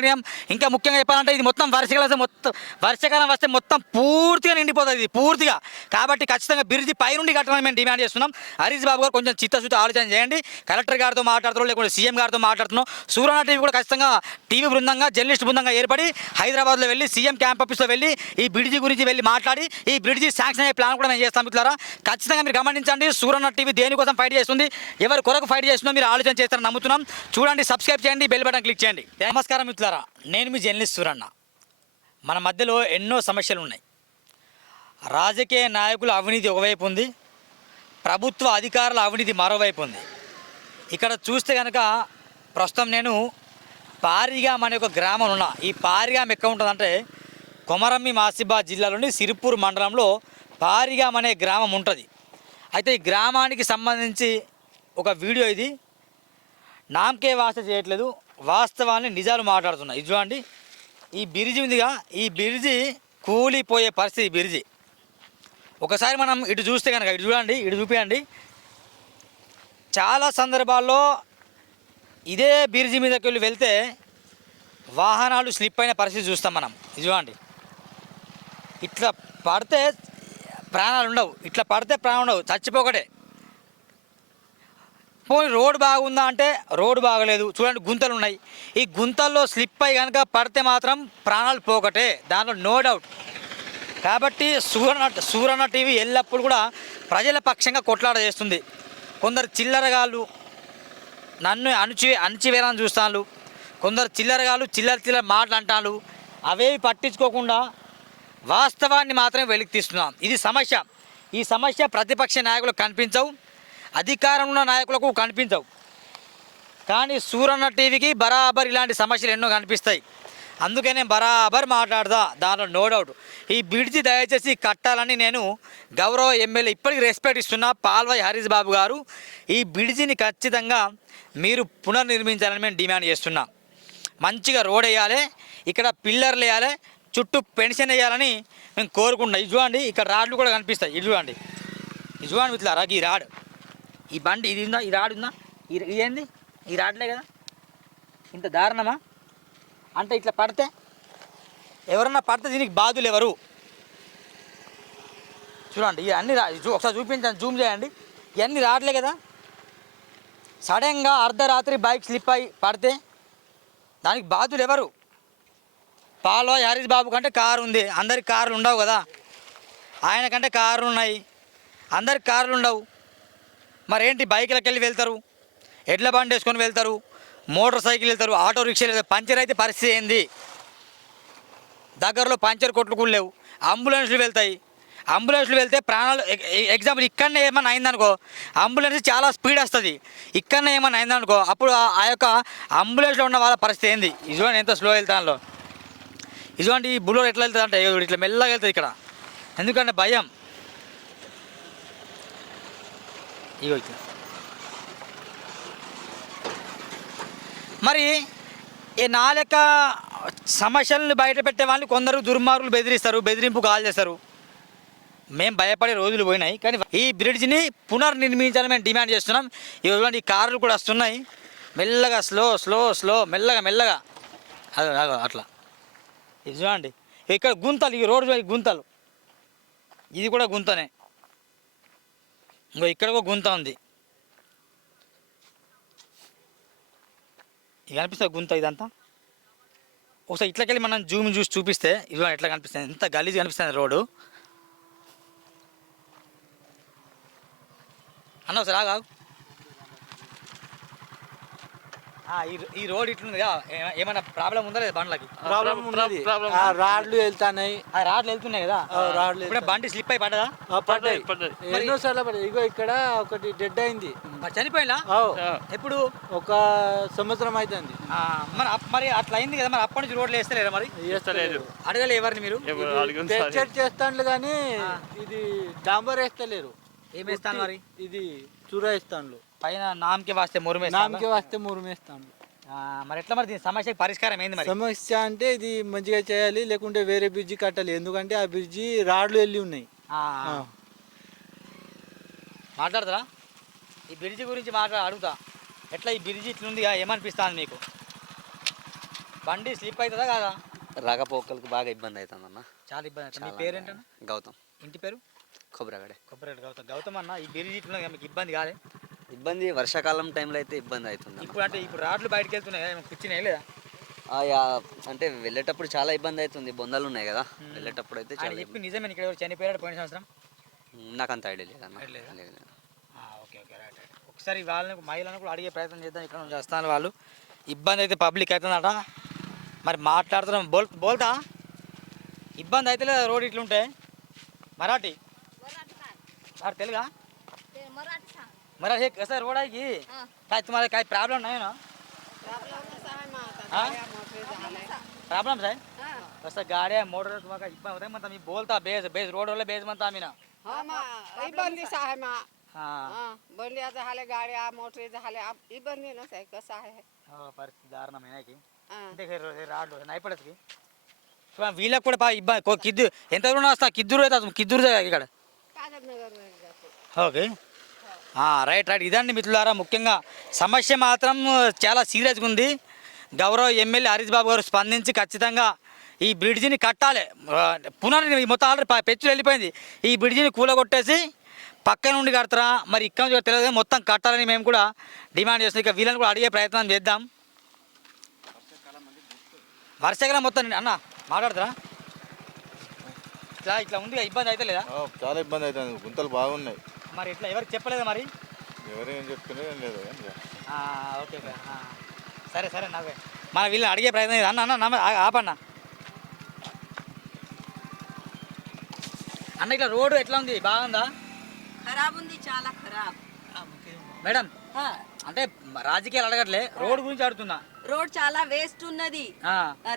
అడిగాం ఇంకా ముఖ్యంగా చెప్పాలంటే ఇది మొత్తం వర్షకాలం వస్తే మొత్తం వర్షాకాలం వస్తే మొత్తం పూర్తిగా నిండిపోతుంది ఇది పూర్తిగా. కాబట్టి ఖచ్చితంగా బ్రిడ్జి పైనుండి కట్టాలని మేము డిమాండ్ చేస్తున్నాం. హరీష్ బాబు గారు కొంచెం చిత్తశుద్ధి ఆలోచన చేయండి. కలెక్టర్ గారితో మాట్లాడుతున్నాం లేకుంటే సీఎం గారితో మాట్లాడుతున్నాం. సూర్యనా టీవీ కూడా ఖచ్చితంగా టీవీ బృందంగా జర్నలిస్ట్ బృందంగా ఏర్పడి హైదరాబాద్లో వెళ్ళి సీఎం క్యాంప్ ఆఫీస్లో వెళ్ళి ఈ బ్రిడ్జి గురించి వెళ్ళి మాట్లాడి ఈ బ్రిడ్జి శాంక్షన్ అయ్యే ప్లాన్ కూడా మేము చేస్తాం మిత్రులారా. ఖచ్చితంగా మీరు గమనించండి సూర్యన్న టీవీ దేనికోసం ఫైట్ చేస్తుంది ఎవరి కొరకు ఫైట్ చేస్తుందో మీరు ఆలోచన చేస్తారని నమ్ముతున్నాం. చూడండి సబ్స్క్రైబ్ చేయండి బెల్ బటన్ క్లిక్ చేయండి. నమస్కారం మిత్రులారా నేను మీ జర్నలిస్ట్ సూరన్న. మన మధ్యలో ఎన్నో సమస్యలు ఉన్నాయి. రాజకీయ నాయకుల అవినీతి ఒకవైపు ఉంది ప్రభుత్వ అధికారుల అవినీతి మరోవైపు ఉంది. ఇక్కడ చూస్తే కనుక ప్రస్తుతం నేను పారిగాం అనే ఒక గ్రామం ఉన్న. ఈ పారిగాం ఎక్కడ ఉంటుందంటే కొమరమ్మి మాసిబాద్ జిల్లాలోని సిరిపూర్ మండలంలో పారిగాం అనే గ్రామం ఉంటుంది. అయితే ఈ గ్రామానికి సంబంధించి ఒక వీడియో ఇది. నామకే వాస చేయట్లేదు. వాస్తవాన్ని నిజాలు మాట్లాడుతున్నాయి. ఇది చూడండి. ఈ బిరిజి ఉందిగా. ఈ బిరిజి కూలిపోయే పరిస్థితి బిరిజి. ఒకసారి మనం ఇటు చూస్తే కనుక ఇటు చూడండి ఇటు చూపించండి చాలా సందర్భాల్లో ఇదే బిరిజి మీదకి వెళ్ళి వెళ్తే వాహనాలు స్లిప్ అయిన పరిస్థితి చూస్తాం మనం. ఇది చూడండి. ఇట్లా పడితే ప్రాణాలు ఉండవు. ఇట్లా పడితే ప్రాణం ఉండవు. చచ్చిపోకటే. పోనీ రోడ్ బాగుందా అంటే రోడ్ బాగలేదు. చూడండి గుంతలు ఉన్నాయి ఈ గుంతల్లో స్లిప్ అయి కనుక పడితే మాత్రం ప్రాణాలు పోకటే. దాంట్లో నో డౌట్ కాబట్టి సూరన సూరణ టీవీ ఎల్లప్పుడు కూడా ప్రజల పక్షంగా కొట్లాడ చేస్తుంది. కొందరు చిల్లరగాళ్ళు నన్ను అణిచి అణచివేయాలని చూస్తాను కొందరు చిల్లరగాళ్ళు చిల్లర చిల్లర మాటలు అంటాను అవేవి పట్టించుకోకుండా వాస్తవాన్ని మాత్రమే వెలికి తీస్తున్నాం ఇది సమస్య. ఈ సమస్య ప్రతిపక్ష నాయకులు కనిపించవు. అధికారంలో ఉన్న నాయకులకు కనిపించవు. కానీ సూరన్న టీవీకి బరాబర్ ఇలాంటి సమస్యలు ఎన్నో కనిపిస్తాయి. అందుకే నేను బరాబర్ మాట్లాడదా దాంట్లో నో డౌట్ ఈ బ్రిడ్జి దయచేసి కట్టాలని నేను గౌరవ ఎమ్మెల్యే ఇప్పటికి రెస్పెక్ట్ ఇస్తున్నా పాల్వాయి హరీష్ బాబు గారు. ఈ బ్రిడ్జిని ఖచ్చితంగా మీరు పునర్నిర్మించాలని మేము డిమాండ్ చేస్తున్నాం. మంచిగా రోడ్ వేయాలి ఇక్కడ పిల్లర్లు వేయాలి చుట్టూ పెన్షన్ వేయాలని మేము కోరుకుంటున్నాం. ఇది చూడండి ఇక్కడ రాడ్లు కూడా కనిపిస్తాయి. ఇది చూడండి ఇది చూడండి ఇట్లా ఈ రాడ్. ఈ బండి ఇది ఉందా? ఈ రాడ్ ఉందా? ఇదేంది ఇది ఏంది ఈ రాడ్లే కదా? ఇంత దారుణమా? అంటే ఇట్లా పడితే ఎవరన్నా పడితే దీనికి బాధులు ఎవరు? చూడండి ఇవన్నీ రా ఒకసారి చూపించండి జూమ్ చేయండి. ఇవన్నీ రావట్లే కదా? సడన్గా అర్ధరాత్రి బైక్ స్లిప్ అయి పడితే దానికి బాధులు ఎవరు? పాలో హరీష్ బాబు కంటే కారు ఉంది. అందరికి కార్లు ఉండవు కదా? ఆయన కంటే కార్లు ఉన్నాయి. అందరికి కార్లు ఉండవు. మరేంటి బైక్లకు వెళ్ళి వెళ్తారు? ఎడ్ల బండి వేసుకొని వెళ్తారు? మోటార్ సైకిల్ వెళ్తారు? ఆటో రిక్షాలు వెళ్తారు? పంచర్ అయితే పరిస్థితి ఏంది? దగ్గరలో పంచర్ కొట్లు కూడా లేవు. అంబులెన్స్లు వెళ్తాయి. అంబులెన్స్లు వెళ్తే ప్రాణాలు ఎగ్జాంపుల్ ఇక్కడనే ఏమైనా అయిందనుకో అంబులెన్స్ చాలా స్పీడ్ వస్తుంది. ఇక్కడనే ఏమైనా అయిందనుకో అప్పుడు ఆ- యొక్క అంబులెన్స్లో ఉన్న వాళ్ళ పరిస్థితి ఏంది? ఇటువంటి ఎంత స్లో వెళ్తాను ఇటువంటి ఈ బుల్లర్ ఎట్లా వెళ్తుంది అంటే ఇట్లా మెల్లగా వెళ్తుంది ఇక్కడ. ఎందుకంటే భయం. ఇగో మరి ఈ నాలక సమస్యలను బయట పెట్టే వాళ్ళని కొందరు దుర్మార్గులు బెదిరిస్తారు బెదిరింపు కాల్ చేస్తారు. మేము భయపడే రోజులు పోయినాయి కానీ ఈ బ్రిడ్జ్ని పునర్నిర్మించాలని మేము డిమాండ్ చేస్తున్నాం. ఇవ్వండి ఈ కార్లు కూడా వస్తున్నాయి. మెల్లగా స్లో స్లో స్లో మెల్లగా మెల్లగా. అదో అట్లా. ఇది చూడండి. ఇక్కడ గుంతలు ఈ రోడ్డు గుంతలు. ఇది కూడా గుంతనే. ఇంకో ఇక్కడ ఒక గుంత ఉంది. ఇది కనిపిస్తుంది గుంత ఇదంతా? ఒకసారి ఇట్లకెళ్ళి మనం జూమ్ చూసి చూపిస్తే ఇది ఎట్లా కనిపిస్తుంది. ఎంత గలీజ్ కనిపిస్తుంది రోడ్డు. అన్న ఒకసారి ఆగు, ఆగు ఆ, ఈ ఈ రోడ్ ఇట్లుంది ఏమైనా ప్రాబ్లం ఉందా లేదా బండ్లకి? ప్రాబ్లం ఉన్నది ఆ రాడ్లు వెళ్తాన్నాయి. ఆ రాడ్లు వెళ్తున్నాయి కదా? రాడ్లు ఇప్పుడే బండి స్లిప్ అయి పడ్డదా ఆ, పడ్డాయి. పడ్డాయి. ఎన్నో సార్లు పడ్డాయి. ఇగో ఇక్కడ ఒకటి డెడ్ అయింది. ఆ. ఎప్పుడు? ఒక సంవత్సరం అవుతుంది ఆ, మరి మరి అట్లా అయింది కదా మరి అప్పటి నుంచి రోడ్లు వేస్తలేరా మరి? చేస్తలేదు అడగలే ఎవరిని మీరు? చేస్తాండ్లు కానీ ఇది డాంబర్ వేస్తలేరు. ఏం వేస్తాను మరి? ఇది చూర వేస్తాండ్లు. పైన నామకి వాస్తే మురుమే నామకే వస్తే మురిమేస్తాండ్లు మరి ఎట్లా మరి దీని సమస్యకి పరిష్కారం ఏంది మరి? సమస్య అంటే ఇది మంచిగా చేయాలి లేకుంటే వేరే బ్రిడ్జి కట్టాలి. ఎందుకంటే ఆ బ్రిడ్జి రాడ్లు వెళ్ళి ఉన్నాయి. మాట్లాడతారా? ఈ బ్రిడ్జి గురించి మాట్లా అడుగుతా. ఎట్లా ఈ బ్రిడ్జి ఇట్లుంది ఏమనిపిస్తుంది మీకు? బండి స్లిప్ అవుతుందా కాదా? రాకపోకలకు బాగా ఇబ్బంది అవుతుంది అన్న చాలా ఇబ్బంది అవుతుంది. మీ చాలా పేరేంటన్నా గౌతమ్. ఇంటి పేరు? కొబ్బరిగడే కొబ్బరి గౌతమ్. గౌతమ్ అన్న ఈ బిరిజి ఇట్లా మీకు ఇబ్బంది కాలే ఇబ్బంది వర్షాకాలం టైంలో అయితే ఇబ్బంది అవుతుంది. ఇప్పుడు అంటే ఇప్పుడు రాడ్లు బయటకు వెళ్తున్నాయి ఏమో కూర్చున్నాయి లేదా? అంటే వెళ్ళేటప్పుడు చాలా ఇబ్బంది అవుతుంది బొందలు ఉన్నాయి కదా. వెళ్ళేటప్పుడు అయితే చాలా చెప్పి నిజమే ఇక్కడ ఎవరు చనిపోయాడు పోయిన సంవత్సరం. నాకు అంత ఐడియా లేదా? లేదు, లేదు. ఆ, ఓకే ఓకే రైట్ ఒకసారి వాళ్ళని మహిళలను కూడా అడిగే ప్రయత్నం చేద్దాం ఇక్కడ నుంచి వస్తాను వాళ్ళు. ఇబ్బంది అయితే పబ్లిక్ అవుతుందట. మరి మాట్లాడుతున్నాం. బోల్ బోల్తా? ఇబ్బంది అయితే లేదా రోడ్ ఇట్లుంటే? మరాఠీ? సార్ తెలుగా? मला हे कसं रोड आहे की? काय तुम्हाला काही प्रॉब्लेम नाही ना? प्रॉब्लेम साहेब कसं गाड्या मोटर तुम्हाला काय इतका होता म्हणता मी बोलता बेस बेस रोडवाला बेस म्हणता आम्ही ना. बंदी आहे मा. हा. बंदी झाले गाड्या मोटरी झाले बंदी ना साहेब कसं आहे? हो फार दार ना महिना आहे की ते राड नाही पडत की? किंवा विला कुठे पहा इब्बा को किद्दू ఎంత దూరం వస్తా కిద్దూరు అవుతా కిద్దూరు ఇక్కడ हो की? రైట్ రైట్ ఇదండి మిత్రులారా ముఖ్యంగా సమస్య మాత్రం చాలా సీరియస్గా ఉంది. గౌరవ ఎమ్మెల్యే హరీష్ బాబు గారు స్పందించి ఖచ్చితంగా ఈ బ్రిడ్జిని కట్టాలి. పునర్ ఈ మొత్తం ఆల్రెడీ పెచ్చులు వెళ్ళిపోయింది. ఈ బ్రిడ్జిని కూలగొట్టేసి పక్క నుండి కడతారా? మరి ఇక్కడ నుంచి తెలియదు మొత్తం కట్టాలని మేము కూడా డిమాండ్ చేస్తున్నాం. ఇక వీళ్ళని కూడా అడిగే ప్రయత్నం చేద్దాం. వర్షాకాలం మొత్తం అన్న మాట్లాడతారా? ఇట్లా ఇట్లా ఉంది ఇబ్బంది అయితే లేదా? చాలా ఇబ్బంది అవుతుంది. గుంతలు బాగున్నాయి. మరి ఇట్లా ఎవరికి చెప్పలేదా మరి? ఎవరేం లేదు ఏం లేదు. ఆ, ఓకే ఓకే. ఆ. సరే సరే నవ్వే మన వీళ్ళని అడిగే ప్రయత్నం చేద్దాం. అన్న అన్న నమ్మ ఆ- ఆపన్న. అన్న ఇట్లా రోడ్డు ఎట్లా ఉంది? బాగుందా? ఖరాబ్ ఉంది చాలా ఖరాబ్. మేడం అంటే రాజకీయాలు అడగట్లే రోడ్డు గురించి అడుగుతున్నా. రోడ్ చాలా వేస్ట్ ఉన్నది.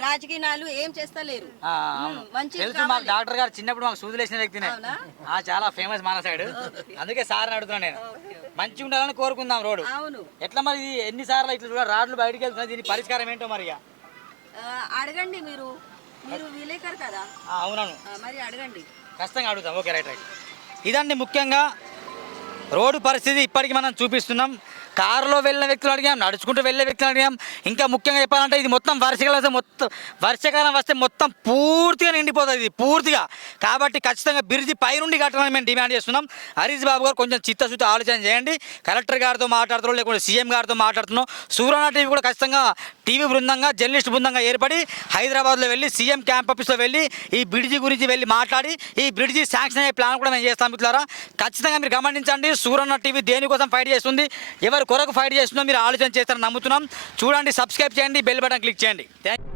రాజకీయాలు ఏం చేస్తలేరు. మాకు కావాలి. డాక్టర్ గారు చిన్నప్పుడు మాకు సూదులు వేసిన వ్యక్తినే. చాలా ఫేమస్ మన సైడ్ అందుకే సార్ అడుగుతున్నా నేను. మంచిగా ఉండాలని కోరుకుందాం రోడ్డు. అవును. ఎట్లా మరి ఇది ఎన్నిసార్లు ఇట్లా రాడ్లు బయటికి వెళ్తున్నాయి దీని పరిష్కారం ఏంటో మరి అడగండి మీరు. మీరు విలేకరు కదా? అవునవును. మరి అడగండి. ఖచ్చితంగా అడుగుతాం. Okay right right. ఇదండి ముఖ్యంగా రోడ్డు పరిస్థితి ఇప్పటికి మనం చూపిస్తున్నాం. కారులో వెళ్ళిన వ్యక్తులు అడిగాం నడుచుకుంటూ వెళ్ళే వ్యక్తులు అడిగాం. ఇంకా ముఖ్యంగా చెప్పాలంటే ఇది మొత్తం వర్షకాలం వస్తే మొత్తం వర్షాకాలం వస్తే మొత్తం పూర్తిగా నిండిపోతుంది ఇది పూర్తిగా. కాబట్టి ఖచ్చితంగా బ్రిడ్జి పైనుండి కట్టాలని మేము డిమాండ్ చేస్తున్నాం. హరీష్ బాబు గారు కొంచెం చిత్తశుద్ధి ఆలోచన చేయండి. కలెక్టర్ గారితో మాట్లాడుతున్నాం లేకుంటే సీఎం గారితో మాట్లాడుతున్నాం సూర్యనా టీవీ కూడా ఖచ్చితంగా టీవీ బృందంగా జర్నలిస్ట్ బృందంగా ఏర్పడి హైదరాబాద్లో వెళ్ళి సీఎం క్యాంప్ ఆఫీస్లో వెళ్ళి ఈ బ్రిడ్జి గురించి వెళ్ళి మాట్లాడి ఈ బ్రిడ్జి శాంక్షన్ అయ్యే ప్లాన్ కూడా మేము చేస్తాం మిత్రులారా. ఖచ్చితంగా మీరు గమనించండి సూరన్న టీవీ దేనికోసం ఫైట్ చేస్తుంది ఎవరు కొరకు ఫైట్ చేస్తున్నాం మీరు ఆలోచన చేస్తారని నమ్ముతున్నాం. చూడండి సబ్స్క్రైబ్ చేయండి బెల్ బటన్ క్లిక్ చేయండి. థ్యాంక్